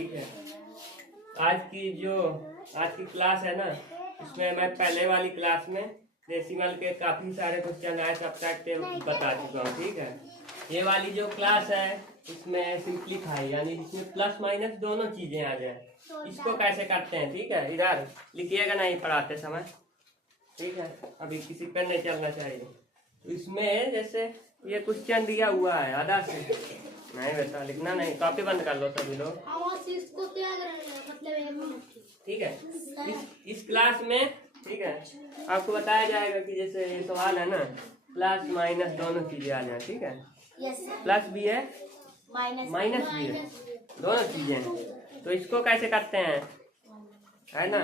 ठीक है। आज की क्लास है ना, इसमें मैं पहले वाली क्लास में डेसिमल के काफी सारे क्वेश्चन आए, सब बता चुका हूँ। ठीक है, ये वाली जो क्लास है इसमें सिंप्लीफाई यानी जिसमें प्लस माइनस दोनों चीजें आ जाए, इसको कैसे करते हैं। ठीक है, इधर लिखिएगा नहीं पढ़ाते समय। ठीक है, अभी किसी पर नहीं चलना चाहिए। तो इसमें जैसे ये क्वेश्चन दिया हुआ है आधा से नहीं बेटा लिखना नहीं, कॉपी बंद कर लो सभी लोग। ठीक है, इस क्लास में ठीक है आपको बताया जाएगा कि जैसे ये सवाल है ना, प्लस माइनस दोनों चीजें आ जाए। ठीक है, प्लस भी है माइनस भी है, दोनों चीजें हैं। तो इसको कैसे करते हैं है ना,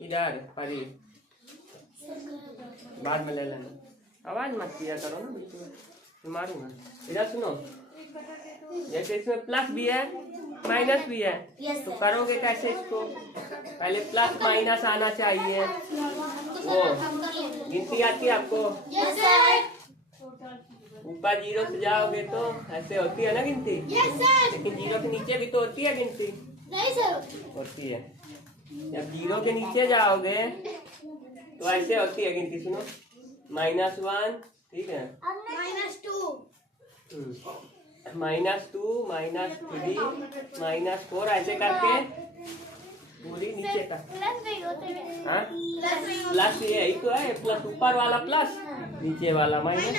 इधर पढ़ी बाद में ले लेना, आवाज मत किया करो ना, बिल्कुल मारूंगा। इधर सुनो, जैसे इसमें प्लस भी है माइनस भी है, तो करोगे कैसे इसको, पहले प्लस माइनस आना चाहिए। वो गिनती आती है आपको, ऊपर जीरो से जाओगे तो ऐसे होती है ना गिनती, लेकिन जीरो के नीचे भी तो होती है गिनती। नहीं सर, होती है। जब जीरो के नीचे जाओगे तो ऐसे होती है गिनती। सुनो, -1, ठीक है, -2, -3, -4 ऐसे करके पूरी नीचे तक। हाँ, प्लस यही तो है, प्लस ऊपर वाला प्लस, नीचे वाला माइनस।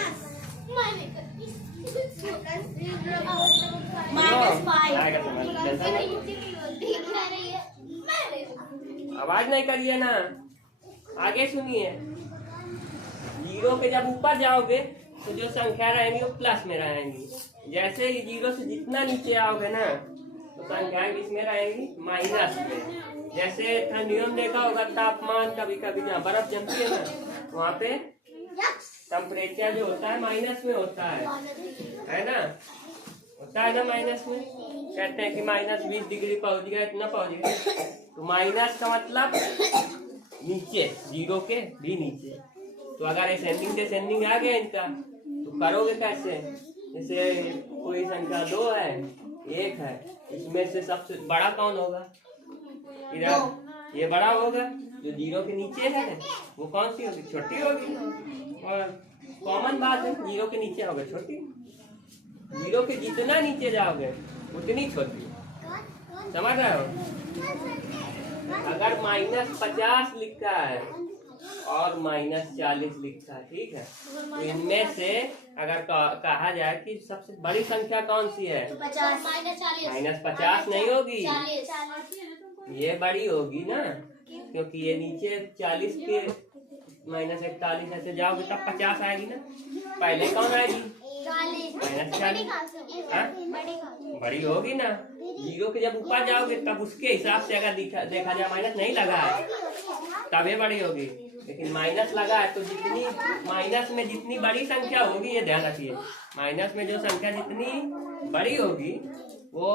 आवाज नहीं करिए ना, आगे सुनिए। जीरो के जब ऊपर जाओगे तो जो संख्या रहेंगी वो प्लस में रहेंगी। जैसे ही जीरो से जितना नीचे आओगे ना तो संख्याएं किसमें रहेंगी, माइनस में। जैसे ठंडियों में देखा होगा तापमान, कभी कभी जहाँ बर्फ जमती है ना वहाँ पे टेम्परेचर जो होता है माइनस में होता है ना, होता है ना माइनस में। कहते हैं कि -20 डिग्री पहुंच गया, इतना पहुंच गया, तो माइनस का मतलब नीचे, जीरो के भी नीचे। तो अगर असेंडिंग डिसेंडिंग आ गया इनका तो करोगे कैसे, जैसे कोई संख्या 2 है 1 है, इसमें से सबसे बड़ा कौन होगा, इधर ये बड़ा होगा, जो जीरो के नीचे है वो कौन सी होगी, छोटी होगी। और कॉमन बात है, जीरो के नीचे होगा छोटी, जीरो के जितना नीचे जाओगे उतनी छोटी। समझ रहे हो, अगर -50 लिखा है और -40 लिखा है, ठीक है, तो इनमें से अगर कहा जाए कि सबसे बड़ी संख्या कौन सी है, -50 नहीं होगी, ये बड़ी होगी ना, क्योंकि ये नीचे 40 के -41 ऐसे जाओगे तब 50 आएगी ना, पहले कौन आएगी, -40। बड़ी होगी ना, जीरो के जब ऊपर जाओगे तब उसके हिसाब से अगर देखा जाए माइनस नहीं लगा है तब ये बड़ी होगी, लेकिन माइनस लगा है तो जितनी माइनस में जितनी बड़ी संख्या होगी, ये ध्यान रखिए, माइनस में जो संख्या जितनी बड़ी होगी वो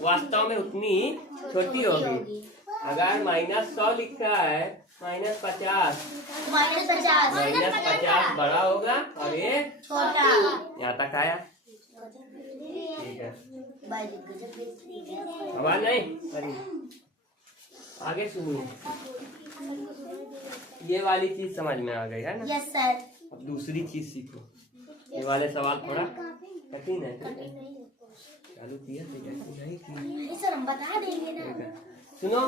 वास्तव में उतनी छोटी होगी। अगर -100 लिखा है, -50 बड़ा होगा और ये छोटा। यहाँ तक आया, ठीक है, आवाज नहीं, अरे आगे सुनिए। ये वाली चीज समझ में आ गई है ना? Yes sir. अब दूसरी चीज सीखो। ये वाले सवाल थोड़ा कठिन है, चालू किया नहीं सर, हम बता देंगे ना। सुनो,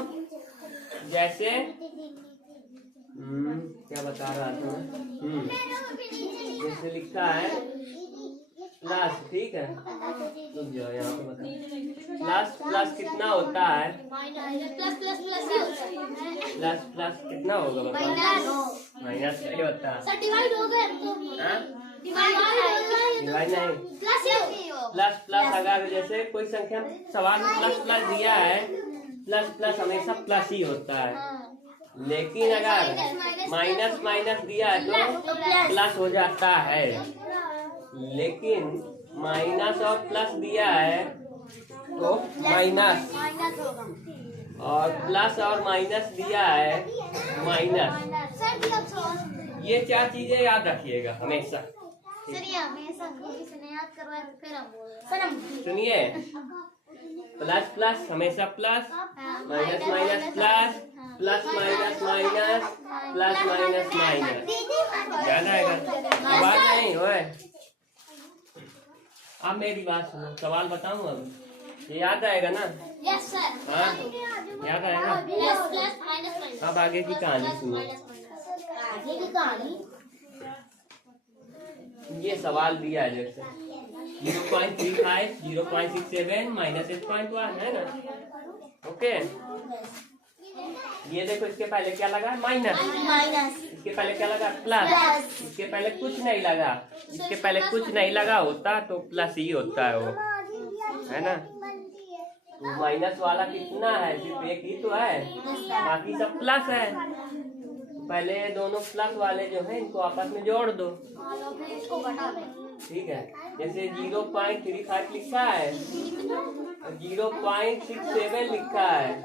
जैसे क्या बता रहा था, जैसे लिखा है प्लस, ठीक है, रुक जाओ यहाँ पे बता, प्लस कितना होता है, प्लस कितना होगा बताओ, माइनस नहीं होता, डिवाइड नहीं, प्लस अगर जैसे कोई संख्या सवाल में प्लस दिया है, प्लस हमेशा प्लस ही होता है, लेकिन अगर माइनस दिया है तो प्लस हो जाता है, लेकिन माइनस और प्लस दिया है तो माइनस, और प्लस और माइनस दिया है माइनस। ये 4 चीजें याद रखिएगा हमेशा। सुनिए, प्लस प्लस हमेशा plus, minus minus plus, plus minus minus, plus minus minus. याद आएगा? आवाज नहीं होए। अब मेरी बात सुनो, सवाल बताऊं अब, ये याद आएगा ना? Yes sir. हाँ याद आएगा। Plus plus minus minus. अब आगे की कहानी सुनो। आगे की कहानी ये सवाल दिया है जैसे 0.35, 0.67 माइनस 8.1 है ना? ओके, ये देखो इसके पहले क्या लगा? माइनस। माइनस। इसके पहले क्या लगा? प्लस। इसके पहले कुछ नहीं लगा। इसके पहले कुछ नहीं लगा होता तो प्लस ही होता है वो, है ना? तो माइनस वाला कितना है? सिर्फ एक ही तो है, बाकी सब प्लस है। पहले दोनों प्लस वाले जो है इनको आपस में जोड़ दो, ठीक है? जैसे 0.35 लिखा है, 0.67 लिखा है,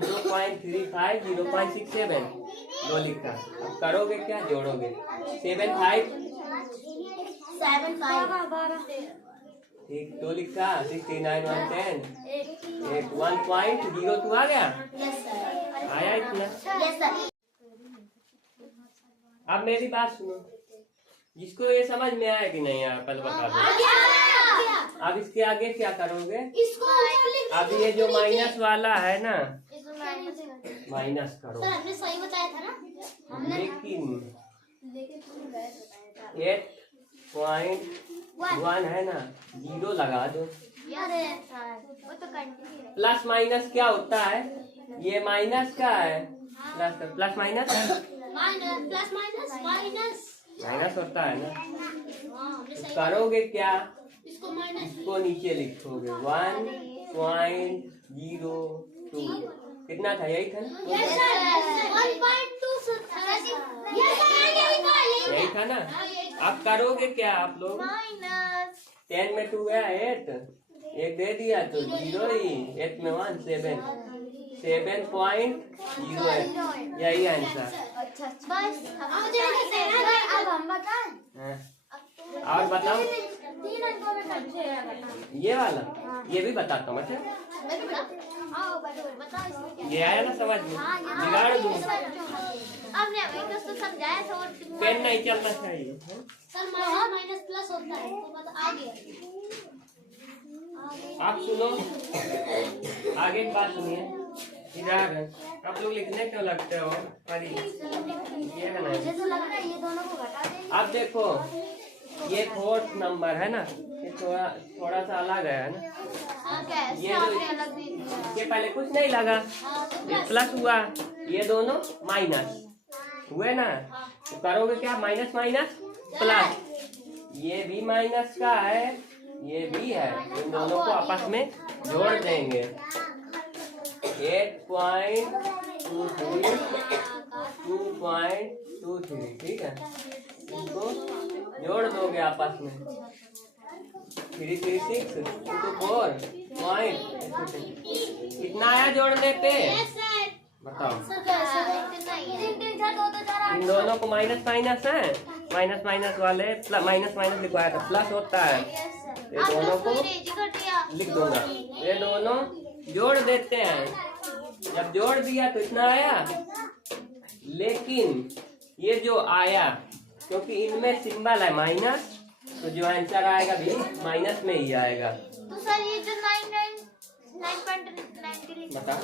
0.35, 0.67 दो लिखा है। अब करोगे क्या? जोड़ोगे 7 5 ठीक, दो लिखा 69 1 10 एक 1.02 आ गया। आया इतना? अब मेरी बात सुनो, जिसको ये समझ में आया कि नहीं आया पहले बता दो। अब इसके आगे क्या करोगे? अब ये जो माइनस वाला है ना, माइनस करो। हमने सही बताया था ना? लेकिन 8.1 है ना, 0 लगा दो। प्लस माइनस क्या होता है? ये माइनस का है, प्लस माइनस माइनस होता है ना? करोगे क्या? इसको नीचे लिखोगे 1.02 कितना था? यही था ना? यही था ना? अब करोगे क्या आप लोग? 10 में 2 गया 8, एक दे दिया तो 0 ही, 8 में 1 7.08 यही आंसर। अब हम बताएं। और बताओ ये वाला, ये भी बताता हूँ। अच्छा ये आया ना समझ में? बिगाड़ दूँ? समझाया था। पेन नहीं चलना चाहिए। सर माइनस प्लस होता है तो बता आगे। आप सुनो, आगे की बात सुनिए। इधर आप लोग लिखने क्यों लगते हो? अरे ये बनाए। अब देखो ये 4th नंबर है ना, ये थोड़ा सा अलग है ना? ये पहले कुछ नहीं लगा, ये प्लस हुआ, ये दोनों माइनस हुए ना? तो करोगे क्या? माइनस माइनस प्लस, ये भी माइनस का है, ये भी है, इन दोनों को आपस में जोड़ देंगे। 8.23 2.23 ठीक है? इनको जोड़ दोगे आपस में 336 into 4 कितना आया जोड़ने पे? बताओ। इन दोनों को माइनस माइनस है, माइनस माइनस वाले माइनस माइनस लिखवाया था, प्लस होता है। ये दोनों को लिख दूंगा, ये दोनों जोड़ देते हैं। जब जोड़ दिया तो इतना आया, लेकिन ये जो आया क्योंकि इनमें सिंबल है माइनस, तो जो आंसर आएगा भी माइनस में ही आएगा। तो सर ये जो 9.90 बताओ,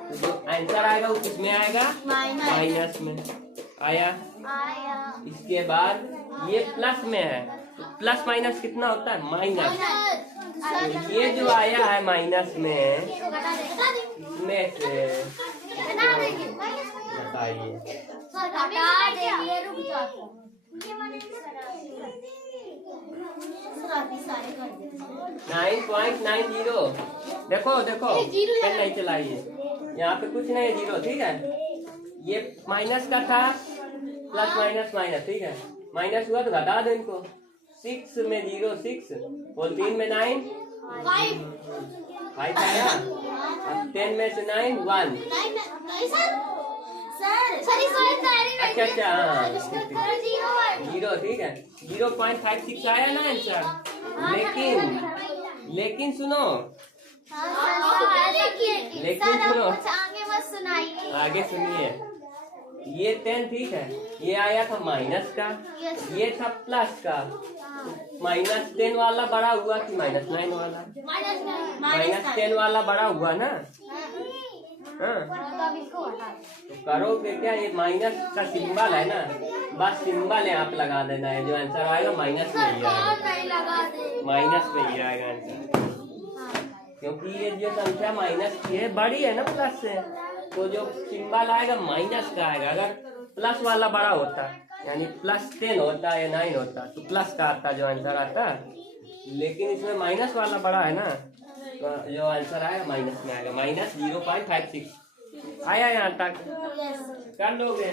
तो जो आंसर आएगा वो किसमें आएगा? माइनस में आया। इसके बाद ये प्लस में है, तो प्लस माइनस कितना होता है? माइनस। तो ये जो आया है माइनस में, इसमें से बताइए। 9.90 देखो देखो, पेन नहीं चलाइए, यहाँ पे कुछ नहीं है, 0 ठीक है? ये माइनस का था, प्लस माइनस माइनस ठीक है? माइनस हुआ तो घटा दो इनको, 6 में 0 6 और 3 में 9 5 आया, 10 में से 9 1 सर इसमें तैयारी नहीं अच्छा अच्छा हाँ कर जीरो है। जीरो ठीक है 0.56 आया ना आंसर। लेकिन सुनो लेकिन सुनो आगे मत सुनाइए। आगे सुनिए। ये 10 ठीक है, ये आया था माइनस का, ये था प्लस का। -10 वाला बड़ा हुआ कि -9 वाला? -10 वाला बड़ा हुआ ना। हाँ तो करोगे क्या, ये माइनस का सिंबल है ना, बस सिंबल यहाँ पे लगा देना है, जो आंसर आएगा माइनस में ही आएगा, माइनस में ही आएगा आंसर। क्योंकि ये जो संख्या माइनस की है बड़ी है ना प्लस से, तो जो सिंबल आएगा माइनस का आएगा। अगर प्लस वाला बड़ा होता यानी +10 होता या 9 होता तो प्लस का आता जो आंसर आता, लेकिन इसमें माइनस वाला बड़ा है ना, तो जो आंसर आएगा माइनस में आएगा। -0.56 आया यहाँ तक कर लोगे।